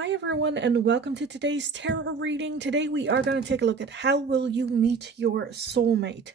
Hi everyone and welcome to today's tarot reading. Today we are going to take a look at how will you meet your soulmate.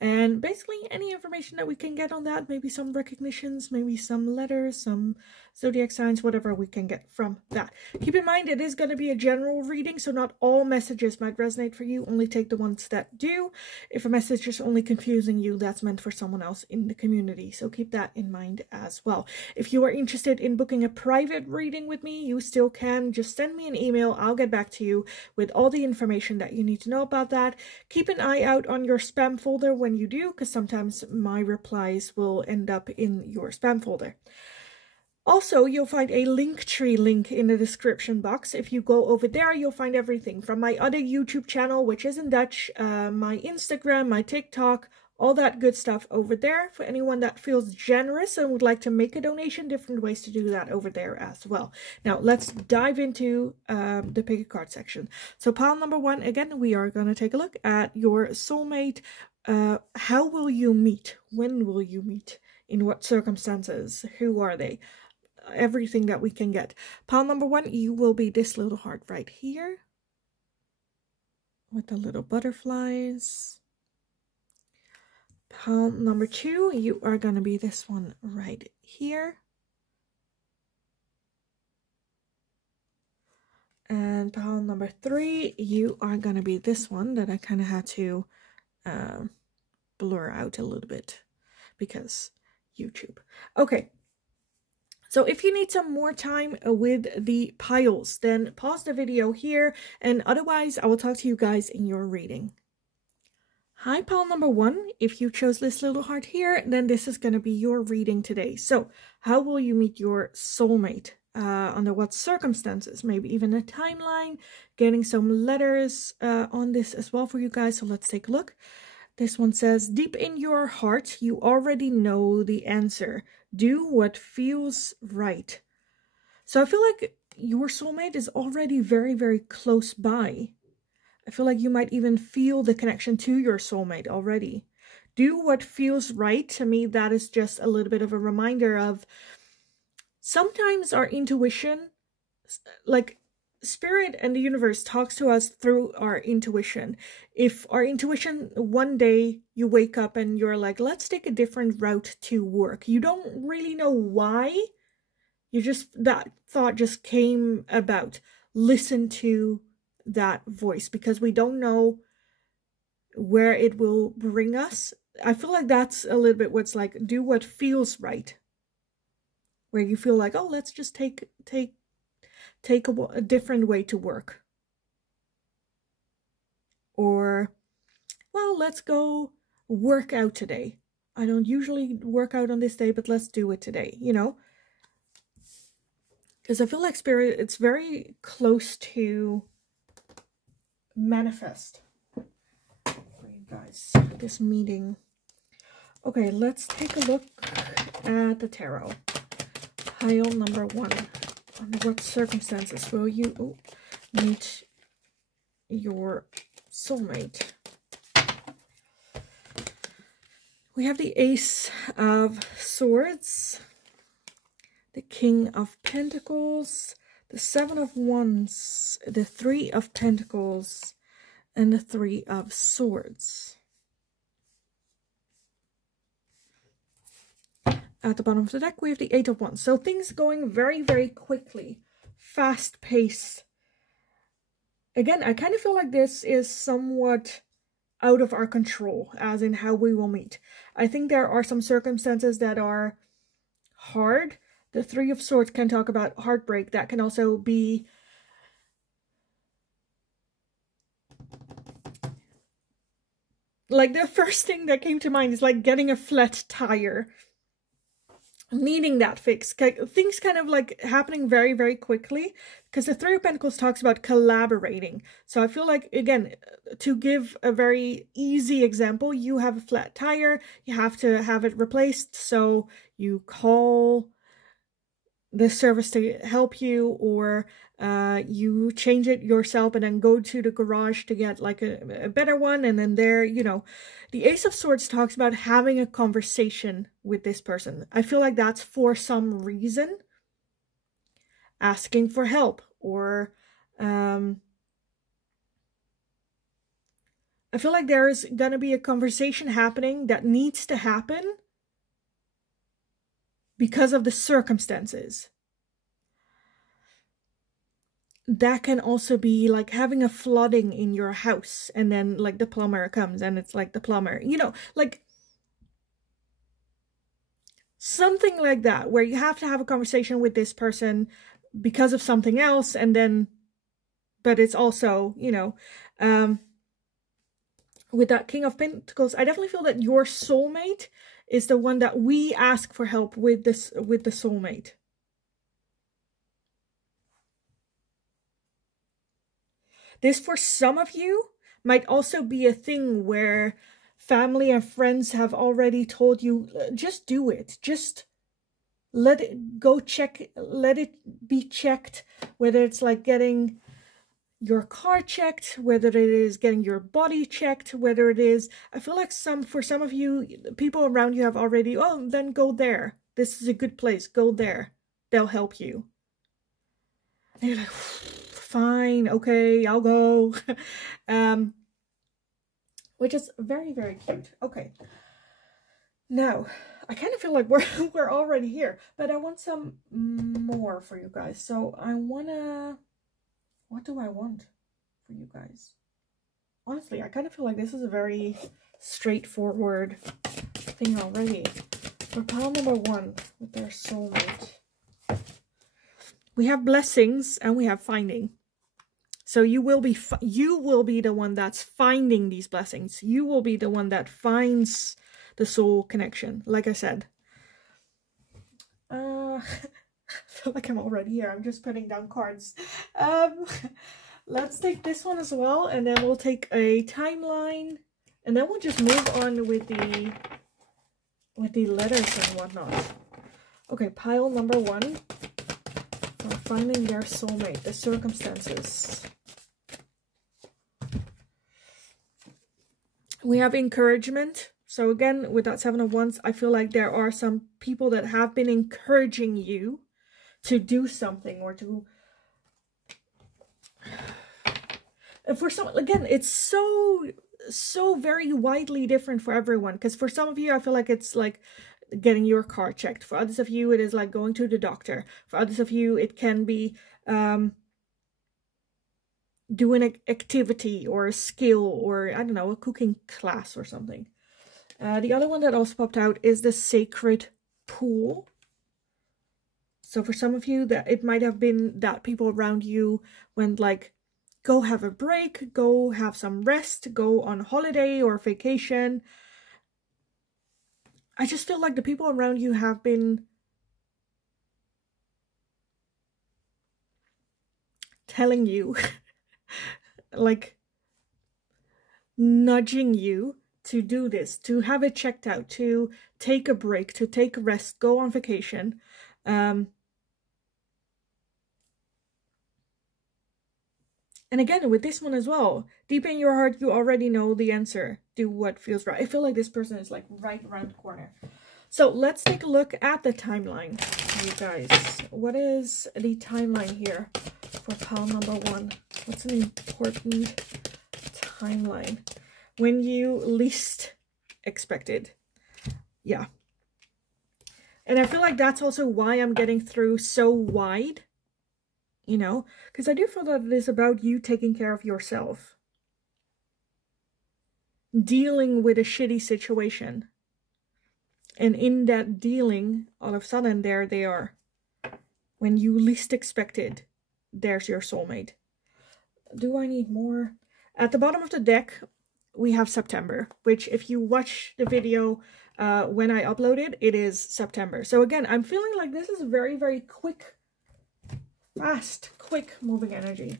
And basically any information that we can get on that, maybe some recognitions, maybe some letters, some zodiac signs, whatever we can get from that. Keep in mind it is going to be a general reading, so not all messages might resonate for you. Only take the ones that do. If a message is only confusing you, that's meant for someone else in the community. So keep that in mind as well. If you are interested in booking a private reading with me, you still can. Just send me an email. I'll get back to you with all the information that you need to know about that. Keep an eye out on your spam folder when you do, because sometimes my replies will end up in your spam folder. Also, you'll find a Linktree link in the description box. If you go over there, you'll find everything from my other YouTube channel, which is in Dutch, my Instagram, my TikTok, all that good stuff over there. For anyone that feels generous and would like to make a donation, different ways to do that over there as well. Now, let's dive into the pick a card section. So pile number one, again, we are going to take a look at your soulmate. How will you meet? When will you meet? In what circumstances? Who are they? Everything that we can get. Pile number one, you will be this little heart right here with the little butterflies. Pile number two, you are going to be this one right here. And pile number three, you are going to be this one that I kind of had to blur out a little bit because YouTube. Okay. So if you need some more time with the piles, then pause the video here, and otherwise I will talk to you guys in your reading. Hi, pile number one. If you chose this little heart here, then this is going to be your reading today. So how will you meet your soulmate? Under what circumstances? Maybe even a timeline, getting some letters on this as well for you guys. So let's take a look. This one says, deep in your heart, you already know the answer. Do what feels right. So I feel like your soulmate is already very, very close by. I feel like you might even feel the connection to your soulmate already. Do what feels right. To me, that is just a little bit of a reminder of sometimes our intuition, like Spirit and the universe talks to us through our intuition. If our intuition, one day you wake up and you're like, let's take a different route to work. You don't really know why. That thought just came about. Listen to that voice, because we don't know where it will bring us. I feel like that's a little bit what's like, do what feels right. Where you feel like, oh, let's just take a different way to work. Or, well, let's go work out today. I don't usually work out on this day, but let's do it today, you know? Because I feel like Spirit, it's very close to manifest for you guys, this meeting. Okay, let's take a look at the tarot. Pile number one. Under what circumstances will you meet your soulmate? We have the Ace of Swords, the King of Pentacles, the Seven of Wands, the Three of Pentacles, and the Three of Swords. At the bottom of the deck, we have the Eight of Wands. So things going very, very quickly. Fast pace. Again, I kind of feel like this is somewhat out of our control, as in how we will meet. I think there are some circumstances that are hard. The Three of Swords can talk about heartbreak. That can also be like, the first thing that came to mind is like getting a flat tire. Needing that fix. Things kind of like happening very, very quickly, because the Three of Pentacles talks about collaborating. So I feel like, again, to give a very easy example, you have a flat tire, you have to have it replaced, so you call the service to help you, or you change it yourself and then go to the garage to get like a better one, and then there, you know. The Ace of Swords talks about having a conversation with this person. I feel like that's for some reason asking for help, or I feel like there's gonna be a conversation happening that needs to happen because of the circumstances. That can also be like having a flooding in your house, and then like the plumber comes and it's like the plumber, you know, like something like that, where you have to have a conversation with this person because of something else, and then, but it's also, you know, with that King of Pentacles, I definitely feel that your soulmate is the one that we ask for help with this, with the soulmate. This, for some of you, might also be a thing where family and friends have already told you, just do it. Just let it go, check, let it be checked, whether it's like getting your car checked, whether it is getting your body checked, whether it is, I feel like for some of you, people around you have already, oh, then go there. This is a good place. Go there. They'll help you. And you're like, fine, okay, I'll go. Which is very, very cute. Okay. Now, I kind of feel like we're already here, but I want some more for you guys. So I wanna, what do I want for you guys? Honestly, I kind of feel like this is a very straightforward thing already. For pile number 1 with their soulmate, we have blessings and we have finding. So you will be the one that's finding these blessings. You will be the one that finds the soul connection. Like I said, I feel like I'm already here. I'm just putting down cards. Let's take this one as well, and then we'll take a timeline, and then we'll just move on with the letters and whatnot. Okay, pile number 1 for finding their soulmate, the circumstances. We have encouragement. So again, with that 7 of Wands, I feel like there are some people that have been encouraging you to do something, or to, for some, again, it's so very widely different for everyone. Because for some of you, I feel like it's like getting your car checked. For others of you, it is like going to the doctor. For others of you, it can be doing an activity or a skill, or I don't know, a cooking class or something. The other one that also popped out is the sacred pool. So for some of you, that it might have been that people around you went like, go have a break, go have some rest, go on holiday or vacation. I just feel like the people around you have been telling you, like nudging you to do this, to have it checked out, to take a break, to take a rest, go on vacation. And again, with this one as well, deep in your heart, you already know the answer. Do what feels right. I feel like this person is like right around the corner. So let's take a look at the timeline, you guys. What is the timeline here for pile number 1? What's an important timeline? When you least expected. Yeah. And I feel like that's also why I'm getting through so wide. You know, because I do feel that it is about you taking care of yourself. Dealing with a shitty situation. And in that dealing, all of a sudden, there they are. When you least expected, there's your soulmate. Do I need more? At the bottom of the deck, we have September. Which, if you watch the video when I uploaded, it is September. So again, I'm feeling like this is a very, very quick, fast, quick moving energy.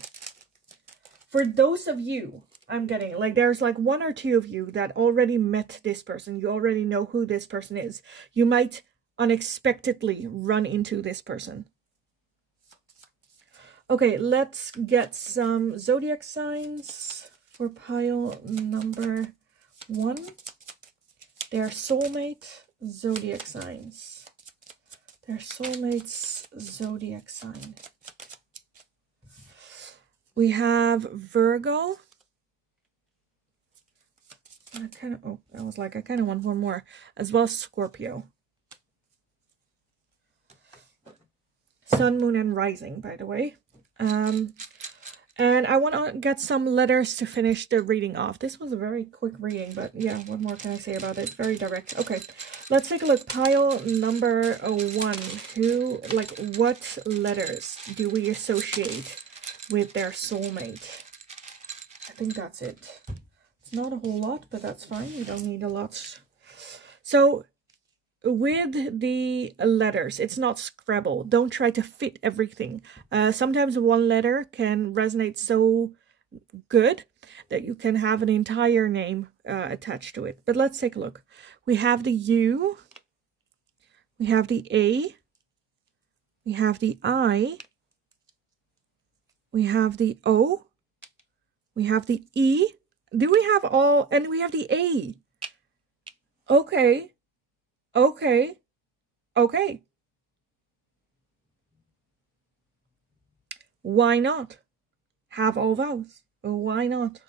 For those of you, I'm getting like there's like 1 or 2 of you that already met this person. You already know who this person is. You might unexpectedly run into this person. Okay, let's get some zodiac signs for pile number 1. Their soulmate zodiac signs. Their soulmate's zodiac sign. We have Virgo. I kind of, oh, I was like, I kind of want one more. As well as Scorpio. Sun, Moon, and Rising, by the way. And I want to get some letters to finish the reading off. This was a very quick reading, but yeah, what more can I say about it? Very direct. Okay, let's take a look. Pile number 1. Who, like, what letters do we associate with their soulmate? I think that's it. It's not a whole lot, but that's fine. You don't need a lot. So, with the letters, it's not Scrabble. Don't try to fit everything. Sometimes one letter can resonate so good that you can have an entire name attached to it. But let's take a look. We have the U. We have the A. We have the I. We have the O. We have the E. Do we have all? And we have the A. Okay. Okay. Okay. Why not? Have all those. Why not?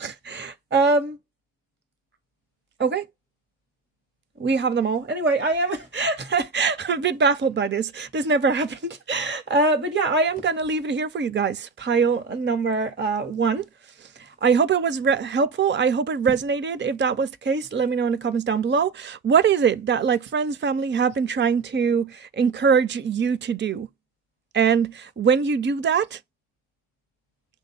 Okay. We have them all. Anyway, I am I'm a bit baffled by this. This never happened. But yeah, I am gonna leave it here for you guys. Pile number 1. I hope it was helpful. I hope it resonated. If that was the case, let me know in the comments down below. What is it that, like, friends, family have been trying to encourage you to do? And when you do that,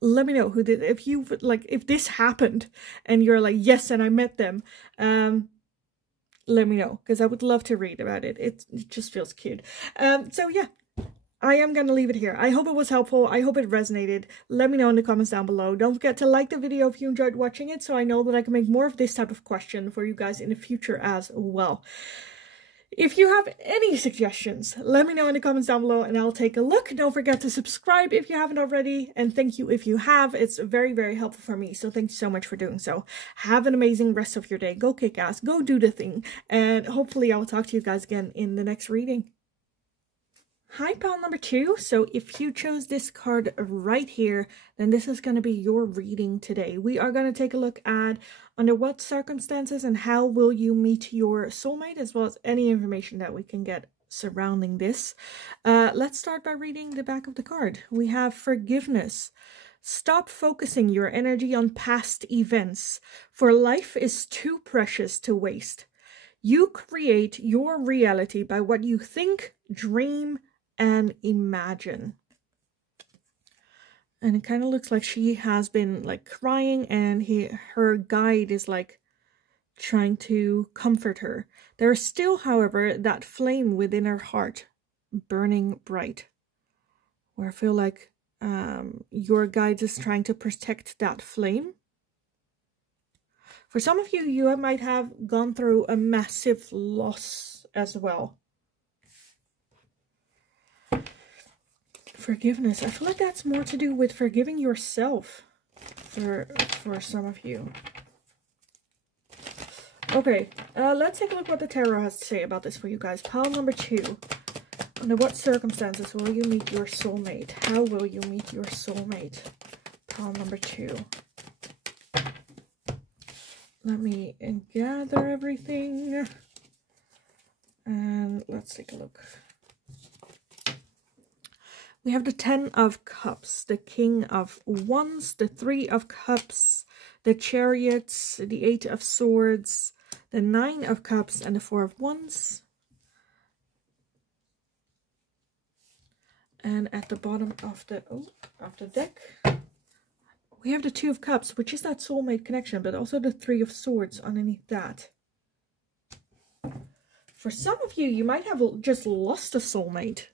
let me know who did. If you, like, if this happened and you're like, yes, and I met them, let me know, because I would love to read about it. It just feels cute. So yeah. I am going to leave it here. I hope it was helpful. I hope it resonated. Let me know in the comments down below. Don't forget to like the video if you enjoyed watching it, so I know that I can make more of this type of question for you guys in the future as well. If you have any suggestions, let me know in the comments down below and I'll take a look. Don't forget to subscribe if you haven't already, and thank you if you have. It's very, very helpful for me, so thank you so much for doing so. Have an amazing rest of your day. Go kick ass. Go do the thing. And hopefully I'll talk to you guys again in the next reading. Hi, pile number 2. So if you chose this card right here, then this is going to be your reading today. We are going to take a look at under what circumstances and how will you meet your soulmate, as well as any information that we can get surrounding this. Let's start by reading the back of the card. We have forgiveness. Stop focusing your energy on past events, for life is too precious to waste. You create your reality by what you think, dream, and imagine. And it kind of looks like she has been like crying, and her guide is like trying to comfort her. There is still, however, that flame within her heart burning bright, where I feel like your guide is trying to protect that flame. For some of you, you might have gone through a massive loss as well. Forgiveness. I feel like that's more to do with forgiving yourself for some of you. Okay, let's take a look what the tarot has to say about this for you guys. Pile number 2. Under what circumstances will you meet your soulmate? How will you meet your soulmate? Pile number 2. Let me gather everything. And let's take a look. We have the 10 of Cups, the King of Wands, the 3 of Cups, the Chariots, the 8 of Swords, the 9 of Cups, and the 4 of Wands. And at the bottom of the deck, we have the 2 of Cups, which is that soulmate connection, but also the 3 of Swords underneath that. For some of you, you might have just lost a soulmate.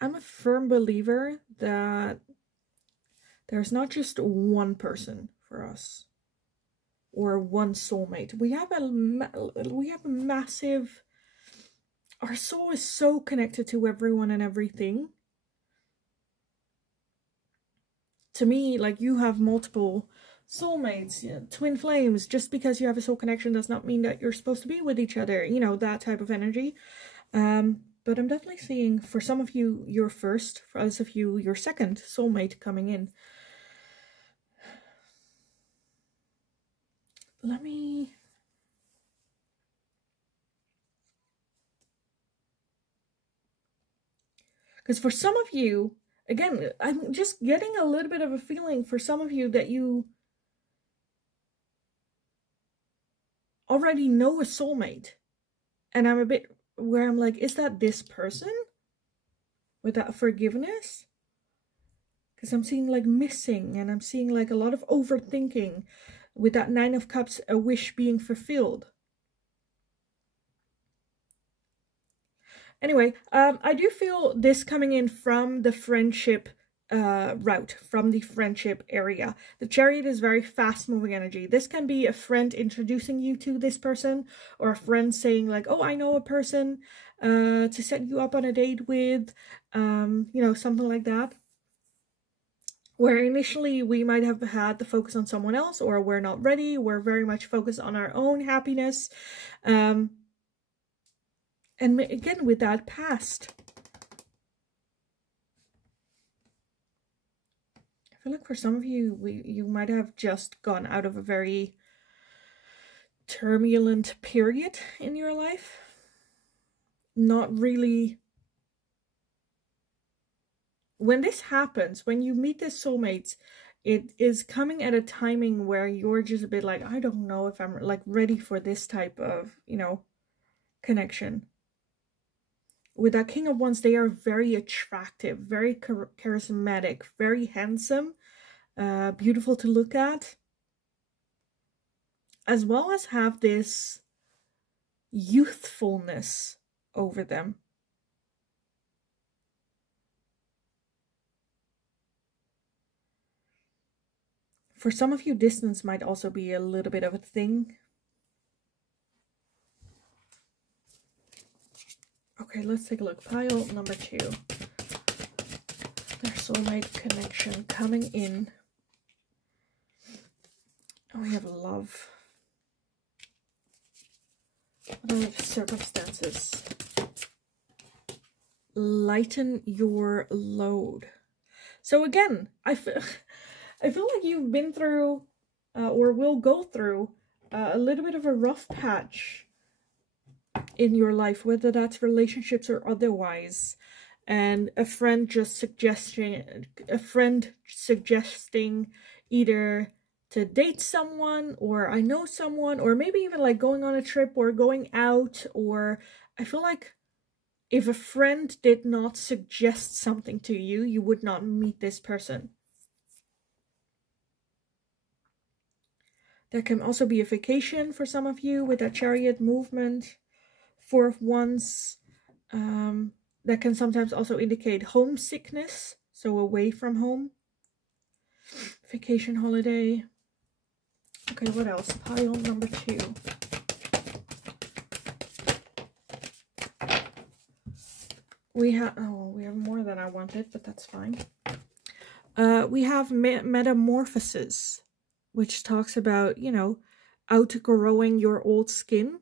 I'm a firm believer that there's not just one person for us or one soulmate. We have a massive, our soul is so connected to everyone and everything. To me, like, you have multiple soulmates, you know, twin flames. Just because you have a soul connection does not mean that you're supposed to be with each other, you know, that type of energy. But I'm definitely seeing, for some of you, your first, for others of you, your second soulmate coming in. Let me... Because for some of you, again, I'm just getting a little bit of a feeling for some of you that you already know a soulmate. And I'm a bit where I'm like, is that this person? With that forgiveness? Because I'm seeing like missing, and I'm seeing like a lot of overthinking. With that 9 of Cups, a wish being fulfilled. Anyway, I do feel this coming in from the friendship route, from the friendship area. The Chariot is very fast moving energy. This can be a friend introducing you to this person, or a friend saying like, oh, I know a person to set you up on a date with, you know, something like that. Where initially we might have had the focus on someone else, or we're not ready, we're very much focused on our own happiness. And again, with that past, I feel like for some of you, you might have just gone out of a very turbulent period in your life. Not really. When this happens, when you meet this soulmates, it is coming at a timing where you're just a bit like, I don't know if I'm like ready for this type of, you know, connection. With that King of Wands, they are very attractive, very charismatic, very handsome, beautiful to look at, as well as have this youthfulness over them. For some of you, distance might also be a little bit of a thing. Okay, let's take a look. Pile number 2. Their soulmate connection coming in. Oh, we have love. What are the circumstances? Lighten your load. So again, I feel like you've been through, or will go through, a little bit of a rough patch in your life, whether that's relationships or otherwise, and a friend suggesting either to date someone, or I know someone, or maybe even like going on a trip or going out. Or I feel like if a friend did not suggest something to you, you would not meet this person. There can also be a vacation for some of you with that Chariot movement. 4 of Wands, that can sometimes also indicate homesickness, so away from home. Vacation, holiday. Okay, what else? Pile number 2. We have more than I wanted, but that's fine. We have metamorphosis, which talks about, you know, outgrowing your old skin.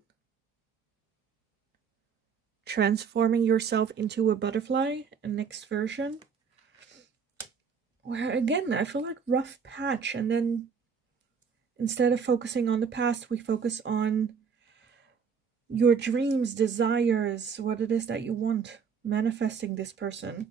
Transforming yourself into a butterfly, a next version. Where again, I feel like rough patch, and then instead of focusing on the past, we focus on your dreams, desires, what it is that you want, manifesting this person.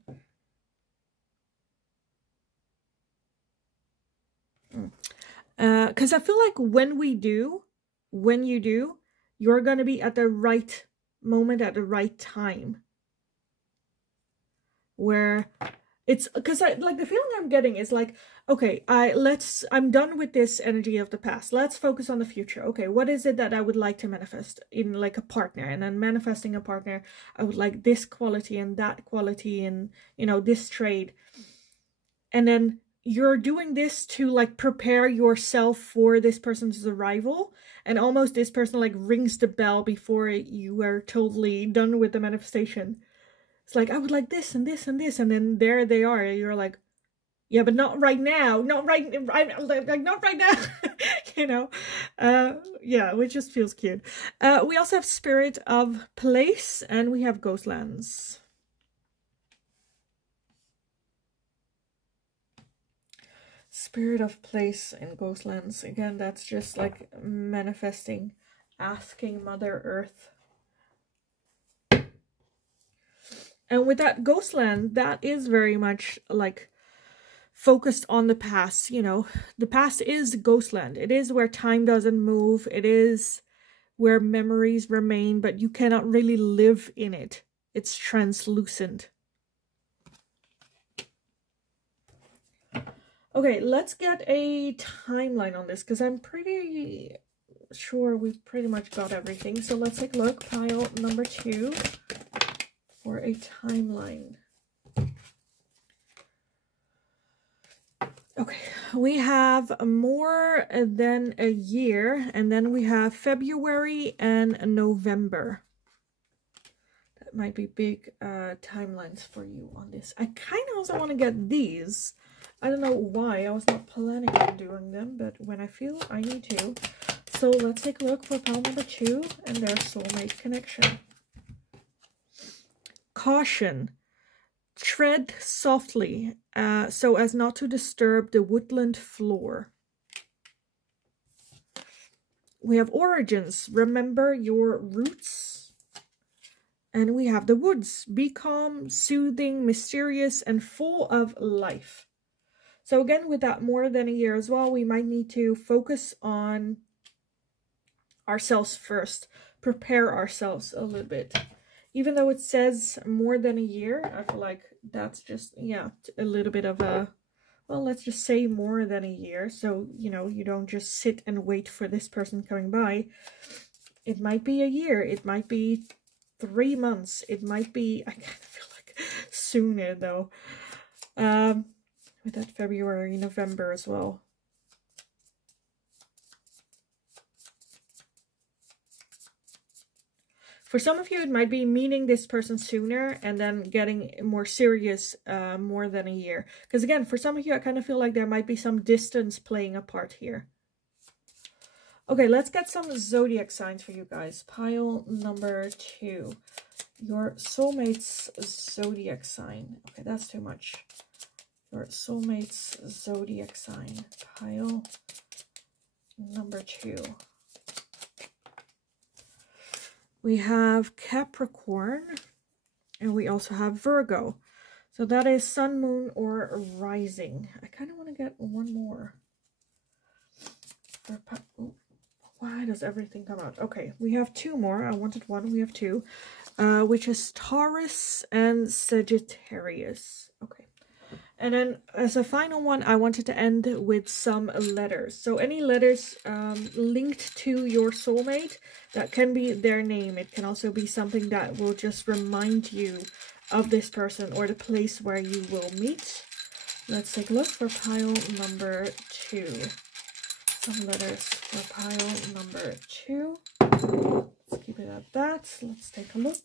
Because I feel like when you do, you're going to be at the right moment at the right time, where it's because like the feeling I'm getting is like, okay, I'm done with this energy of the past, let's focus on the future. Okay, what is it that I would like to manifest in like a partner? And then manifesting a partner, I would like this quality and that quality, and you know, this trait. And then you're doing this to like prepare yourself for this person's arrival, and almost this person like rings the bell before you are totally done with the manifestation. It's like, I would like this and this and this, and then there they are. You're like, yeah, but not right now, not right now. you know, yeah, which just feels cute. We also have Spirit of Place, and we have Ghostlands. Spirit of Place and Ghostlands. Again, that's just like manifesting, asking Mother Earth. And with that Ghostland, that is very much like focused on the past, you know. The past is Ghostland. It is where time doesn't move. It is where memories remain, but you cannot really live in it. It's translucent. Okay, let's get a timeline on this, because I'm pretty sure we've pretty much got everything. So let's take a look. Pile number 2 for a timeline. Okay, we have more than a year, and then we have February and November. That might be big timelines for you on this. I kind of also want to get these. I don't know why. I was not planning on doing them, but when I feel I need to. So let's take a look for pile number 2 and their soulmate connection. Caution. Tread softly so as not to disturb the woodland floor. We have origins. Remember your roots. And we have the woods. Be calm, soothing, mysterious, and full of life. So again, with that more than a year as well, we might need to focus on ourselves first. Prepare ourselves a little bit. Even though it says more than a year, I feel like that's just, yeah, a little bit of a, well, let's just say more than a year. So, you know, you don't just sit and wait for this person coming by. It might be a year. It might be 3 months. It might be, I kind of feel like sooner though. With that February, November as well. For some of you, it might be meeting this person sooner and then getting more serious more than a year. Because again, for some of you, I kind of feel like there might be some distance playing a part here. Okay, let's get some zodiac signs for you guys. Pile number 2. Your soulmate's zodiac sign. Okay, that's too much. Your soulmate's zodiac sign. Pile number 2. We have Capricorn, and we also have Virgo. So that is sun, moon, or rising. I kind of want to get one more. Why does everything come out? Okay, we have 2 more. I wanted 1. We have 2, which is Taurus and Sagittarius. Okay. And then as a final one, I wanted to end with some letters. So any letters linked to your soulmate, that can be their name. It can also be something that will just remind you of this person or the place where you will meet. Let's take a look for pile number 2. Some letters for pile number 2. Let's keep it at that. Let's take a look.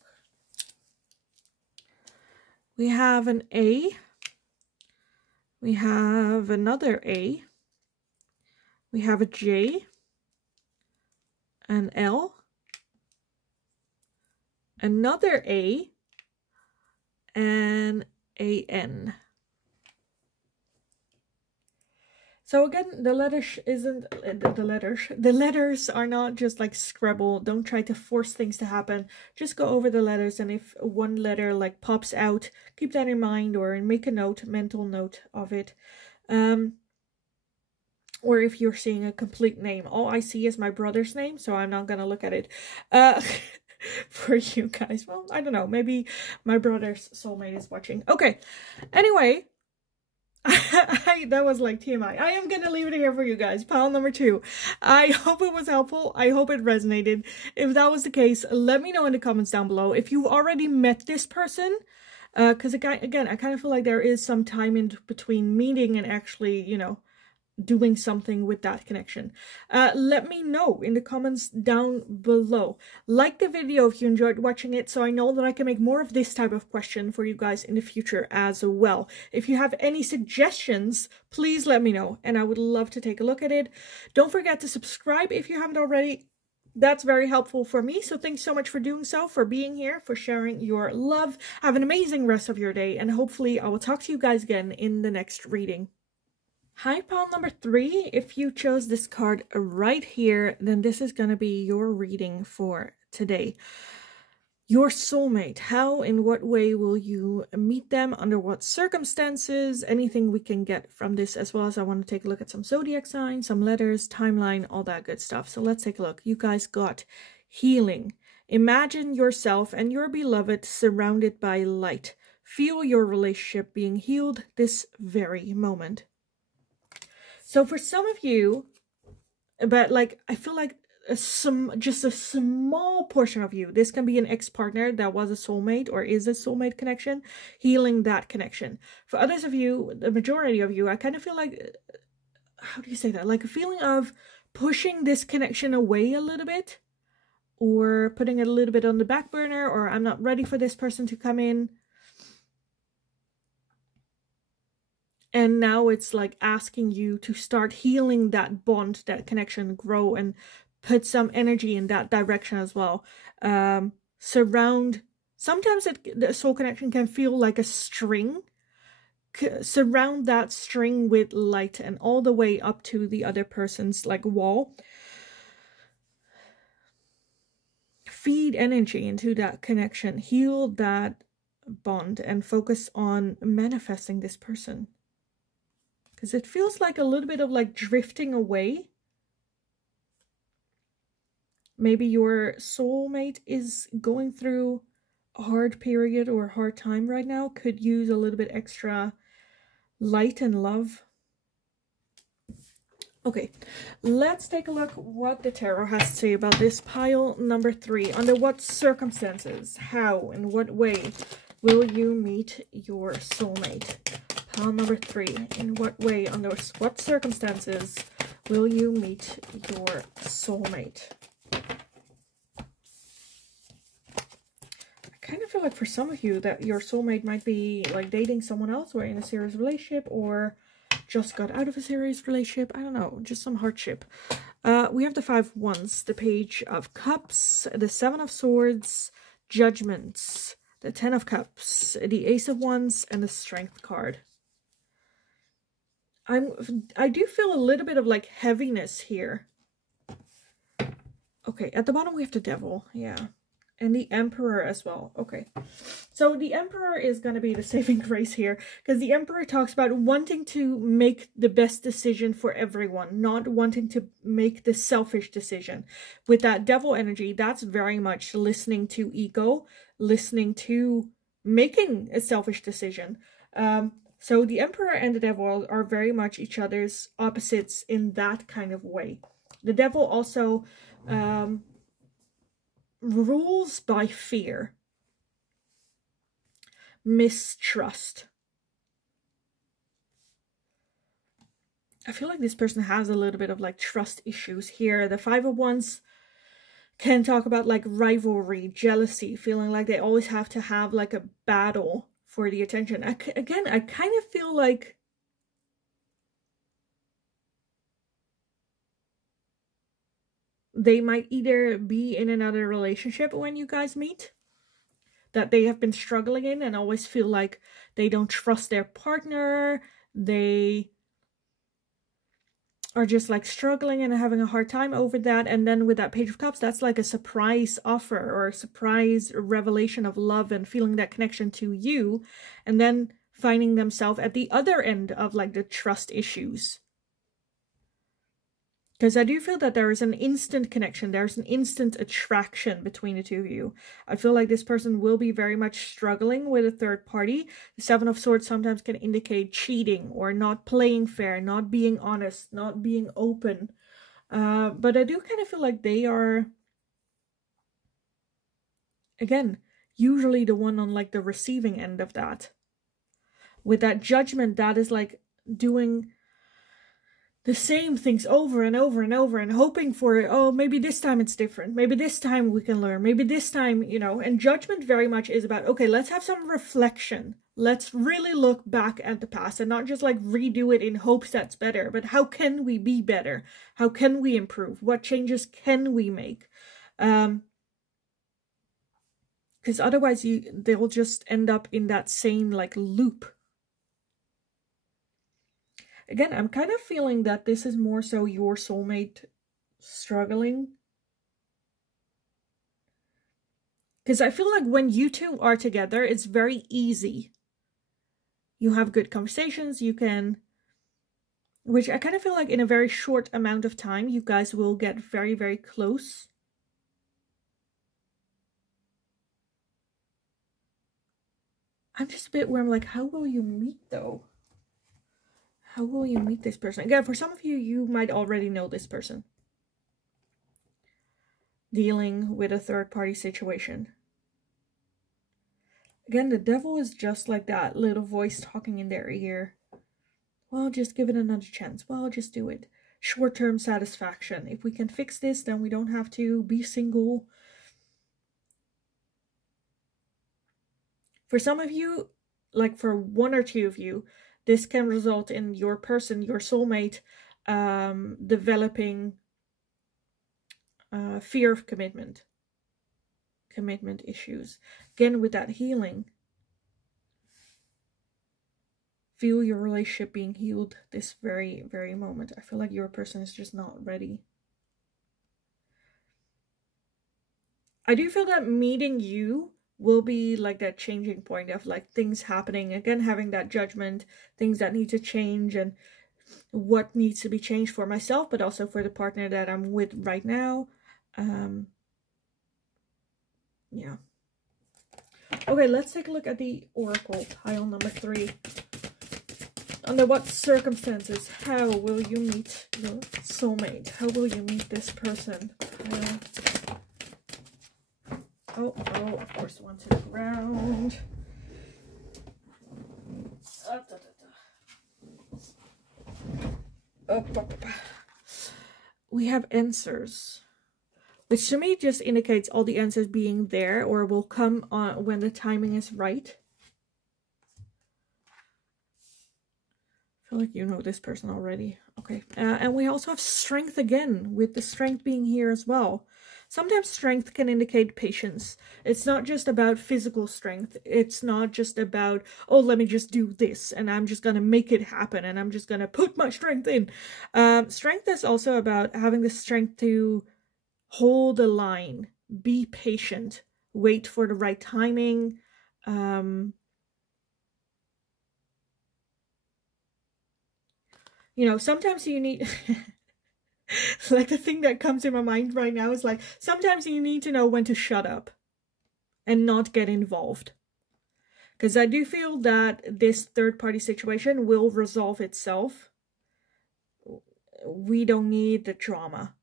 We have an A. We have another A. We have a J, an L, another A, and a N. So again, the letters isn't the letters are not just like Scrabble. Don't try to force things to happen. Just go over the letters, and if one letter like pops out, keep that in mind or make a note, mental note of it. Or if you're seeing a complete name, all I see is my brother's name, so I'm not gonna look at it. For you guys, well, I don't know. Maybe my brother's soulmate is watching. Okay. Anyway. That was like TMI. I am gonna leave it here for you guys. Pile number 2. I hope it was helpful. I hope it resonated. If that was the case, let me know in the comments down below. If you already met this person, because again, I kind of feel like there is some time in between meeting and actually, you know, doing something with that connection. Let me know in the comments down below. Like the video if you enjoyed watching it, so I know that I can make more of this type of question for you guys in the future as well. If you have any suggestions, please let me know, and I would love to take a look at it. Don't forget to subscribe if you haven't already. That's very helpful for me, so thanks so much for doing so, for being here, for sharing your love. Have an amazing rest of your day, and hopefully I will talk to you guys again in the next reading. Hi, pile number 3. If you chose this card right here, then this is going to be your reading for today. Your soulmate. How, in what way will you meet them? Under what circumstances? Anything we can get from this, as well as I want to take a look at some zodiac signs, some letters, timeline, all that good stuff. So let's take a look. You guys got healing. Imagine yourself and your beloved surrounded by light. Feel your relationship being healed this very moment. So for some of you, but like, I feel like just a small portion of you, this can be an ex-partner that was a soulmate or is a soulmate connection, healing that connection. For others of you, the majority of you, I kind of feel like, how do you say that? Like a feeling of pushing this connection away a little bit, or putting it a little bit on the back burner, or I'm not ready for this person to come in. And now it's like asking you to start healing that bond, that connection, grow, and put some energy in that direction as well. Sometimes the soul connection can feel like a string. Surround that string with light and all the way up to the other person's like wall. Feed energy into that connection. Heal that bond and focus on manifesting this person. Because it feels like a little bit of like drifting away. Maybe your soulmate is going through a hard period or a hard time right now. Could use a little bit extra light and love. Okay, let's take a look what the tarot has to say about this pile number 3. Under what circumstances, how, in what way will you meet your soulmate? Pile number 3. In what way, under what circumstances will you meet your soulmate? I kind of feel like for some of you that your soulmate might be like dating someone else, or in a serious relationship, or just got out of a serious relationship. I don't know, just some hardship. We have the 5 Wands, the Page of Cups, the 7 of Swords, Judgments, the 10 of Cups, the Ace of Wands, and the Strength card. I do feel a little bit of like heaviness here. Okay, at the bottom we have the Devil, yeah. And the Emperor as well. Okay, so the Emperor is going to be the saving grace here, because the Emperor talks about wanting to make the best decision for everyone, not wanting to make the selfish decision. With that Devil energy, that's very much listening to ego, listening to making a selfish decision. So the Emperor and the Devil are very much each other's opposites in that kind of way. The Devil also rules by fear, mistrust. I feel like this person has a little bit of like trust issues here. The 5 of Wands can talk about like rivalry, jealousy, feeling like they always have to have like a battle for the attention. Again, I kind of feel like they might either be in another relationship when you guys meet, that they have been struggling in and always feel like they don't trust their partner. They are just like struggling and having a hard time over that. And then with that Page of Cups, that's like a surprise offer or a surprise revelation of love and feeling that connection to you, and then finding themselves at the other end of like the trust issues. Because I do feel that there is an instant connection, there's an instant attraction between the two of you. I feel like this person will be very much struggling with a third party. The 7 of Swords sometimes can indicate cheating or not playing fair, not being honest, not being open. But I do kind of feel like they are, again, usually the one on like the receiving end of that. With that Judgment, that is like doing the same things over and over and over and hoping for, oh, maybe this time it's different. Maybe this time we can learn. Maybe this time, you know, and judgment very much is about, okay, let's have some reflection. Let's really look back at the past and not just like redo it in hopes that's better, but how can we be better? How can we improve? What changes can we make? Because otherwise they'll just end up in that same like loop. Again, I'm kind of feeling that this is more so your soulmate struggling. Because I feel like when you two are together, it's very easy. You have good conversations, you can... Which I kind of feel like in a very short amount of time, you guys will get very, very close. I'm just a bit where I'm like, how will you meet though? How will you meet this person? Again, for some of you, you might already know this person. Dealing with a third-party situation. Again, the devil is just like that little voice talking in their ear. Well, just give it another chance. Well, just do it. Short-term satisfaction. If we can fix this, then we don't have to be single. For some of you, like for one or two of you, this can result in your person, your soulmate, developing fear of commitment issues. Again, with that healing, feel your relationship being healed this very, very moment. I feel like your person is just not ready. I do feel that meeting you will be like that changing point of like things happening. Again, having that judgment, things that need to change and what needs to be changed for myself, but also for the partner that I'm with right now. Yeah. Okay, let's take a look at the Oracle pile number 3. Under what circumstances, how will you meet your soulmate? How will you meet this person? Oh, of course, one to the ground. We have answers, which to me just indicates all the answers being there or will come on when the timing is right. I feel like you know this person already. Okay, and we also have strength again, with the strength being here as well. Sometimes strength can indicate patience. It's not just about physical strength. It's not just about, oh, let me just do this and I'm just going to make it happen and I'm just going to put my strength in. Strength is also about having the strength to hold the line, be patient, wait for the right timing. You know, sometimes you need... Like the thing that comes in my mind right now is like, sometimes you need to know when to shut up and not get involved. Because I do feel that this third-party situation will resolve itself. We don't need the drama.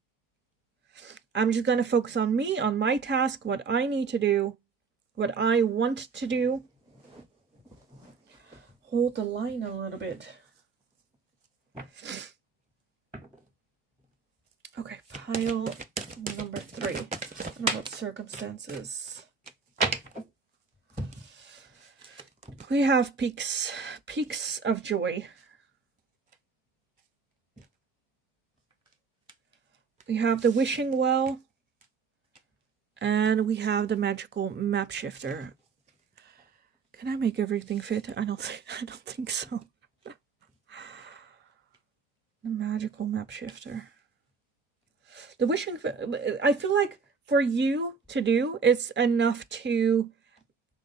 I'm just going to focus on me, on my task, what I need to do, what I want to do. Hold the line a little bit. Okay, pile number 3. Under what circumstances? We have peaks of joy. We have the wishing well, and we have the magical map shifter. Can I make everything fit? I don't think so. The magical map shifter. The wishing, I feel like for you to do, it's enough to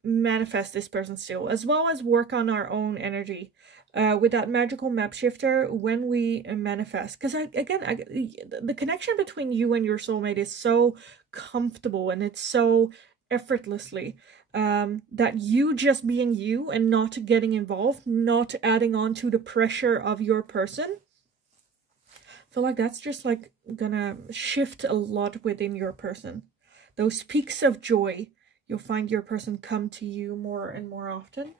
manifest this person still, as well as work on our own energy. With that magical map shifter, when we manifest, because the connection between you and your soulmate is so comfortable and it's so effortlessly, that you just being you and not getting involved, not adding on to the pressure of your person, I feel like that's just like gonna shift a lot within your person. Those peaks of joy, you'll find your person come to you more and more often.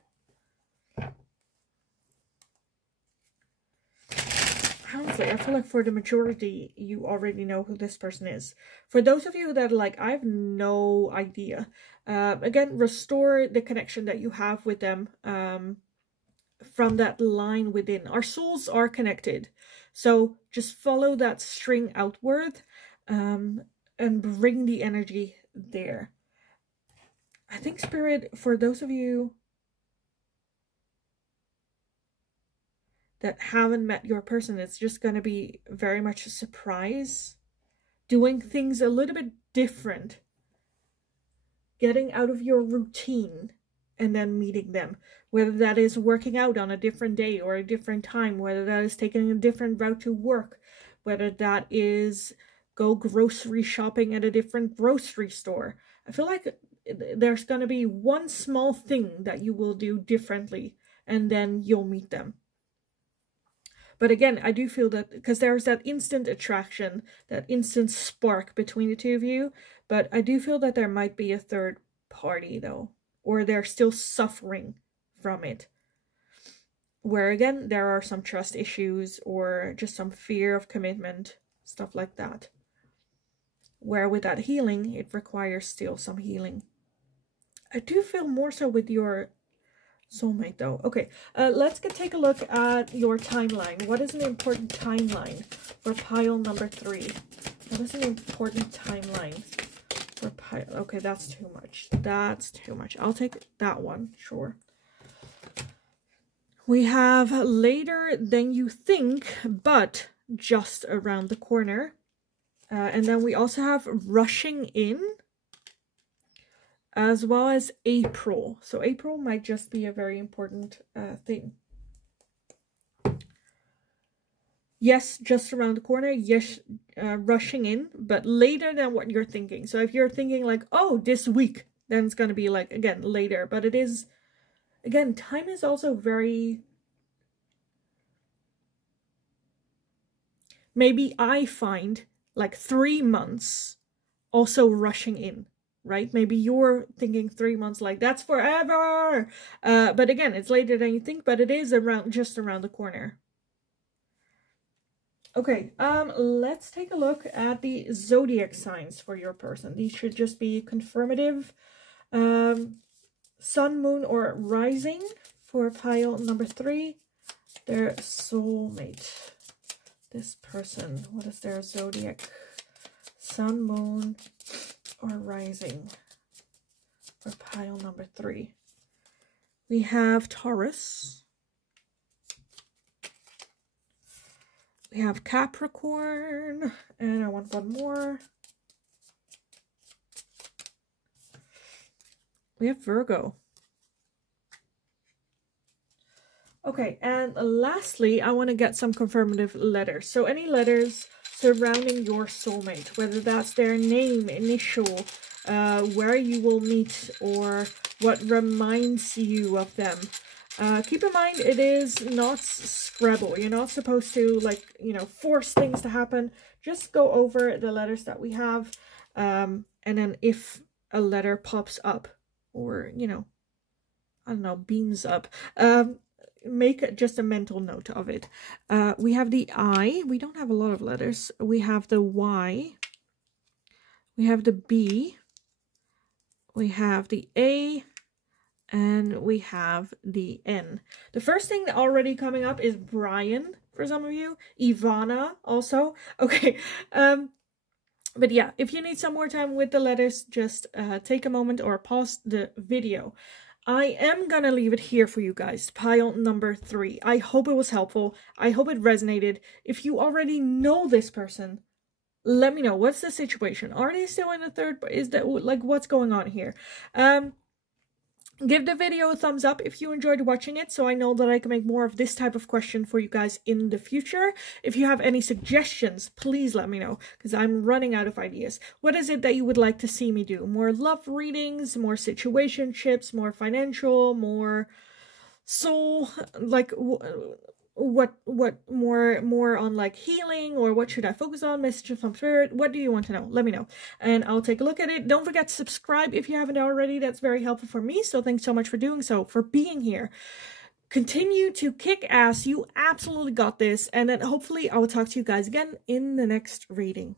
honestly, I feel like for the majority, you already know who this person is. For those of you that are like, I have no idea. Again, restore the connection that you have with them from that line within. Our souls are connected. So just follow that string outward and bring the energy there. I think, Spirit, for those of you that haven't met your person, it's just going to be very much a surprise. Doing things a little bit different. Getting out of your routine and then meeting them. Whether that is working out on a different day or a different time. Whether that is taking a different route to work. Whether that is go grocery shopping at a different grocery store. I feel like there's going to be one small thing that you will do differently. And then you'll meet them. But again, I do feel that because there's that instant attraction, that instant spark between the two of you. But I do feel that there might be a third party though. Or they're still suffering from it. Where again, there are some trust issues or just some fear of commitment. Stuff like that. Where with that healing, it requires still some healing. I do feel more so with your soulmate though. Okay, let's take a look at your timeline. What is an important timeline for pile number 3? What is an important timeline for pile? Okay, that's too much. That's too much. I'll take that one, sure. We have later than you think, but just around the corner. And then we also have rushing in. As well as April. So April might just be a very important thing. Yes, just around the corner. Yes, rushing in. But later than what you're thinking. So if you're thinking like, oh, this week. Then it's going to be like, again, later. But it is, again, time is also very... Maybe I find like 3 months also rushing in. Right? Maybe you're thinking 3 months like that's forever. But again, it's later than you think, but it is just around the corner. Okay, let's take a look at the zodiac signs for your person. These should just be confirmative. Sun, moon, or rising for pile number 3. Their soulmate. This person, what is their zodiac? Sun, moon, or rising for pile number 3. We have Taurus. We have Capricorn. And I want one more. We have Virgo. Okay, and lastly, I want to get some confirmative letters. So any letters surrounding your soulmate, whether that's their name, initial, where you will meet, or what reminds you of them. Keep in mind, it is not Scrabble. You're not supposed to, like, you know, force things to happen. Just go over the letters that we have, and then if a letter pops up, or, you know, I don't know, beams up, make just a mental note of it. We have the I. We don't have a lot of letters. We have the Y. We have the B. We have the A. And we have the N. The first thing already coming up is Brian for some of you. Ivana also. Okay. But yeah, if you need some more time with the letters, just take a moment or pause the video. I am gonna leave it here for you guys, pile number 3. I hope it was helpful. I hope it resonated. If you already know this person, let me know. What's the situation? Are they still in the third? Is that, like, what's going on here? Give the video a thumbs up if you enjoyed watching it, so I know that I can make more of this type of question for you guys in the future. If you have any suggestions, please let me know, because I'm running out of ideas. What is it that you would like to see me do? More love readings, more situationships, more financial, more soul, like what more on like healing, or what should I focus on? Messages from spirit. What do you want to know? Let me know and I'll take a look at it. Don't forget to subscribe if you haven't already. That's very helpful for me, so thanks so much for doing so, for being here. continue to kick ass. You absolutely got this. And then hopefully I will talk to you guys again in the next reading.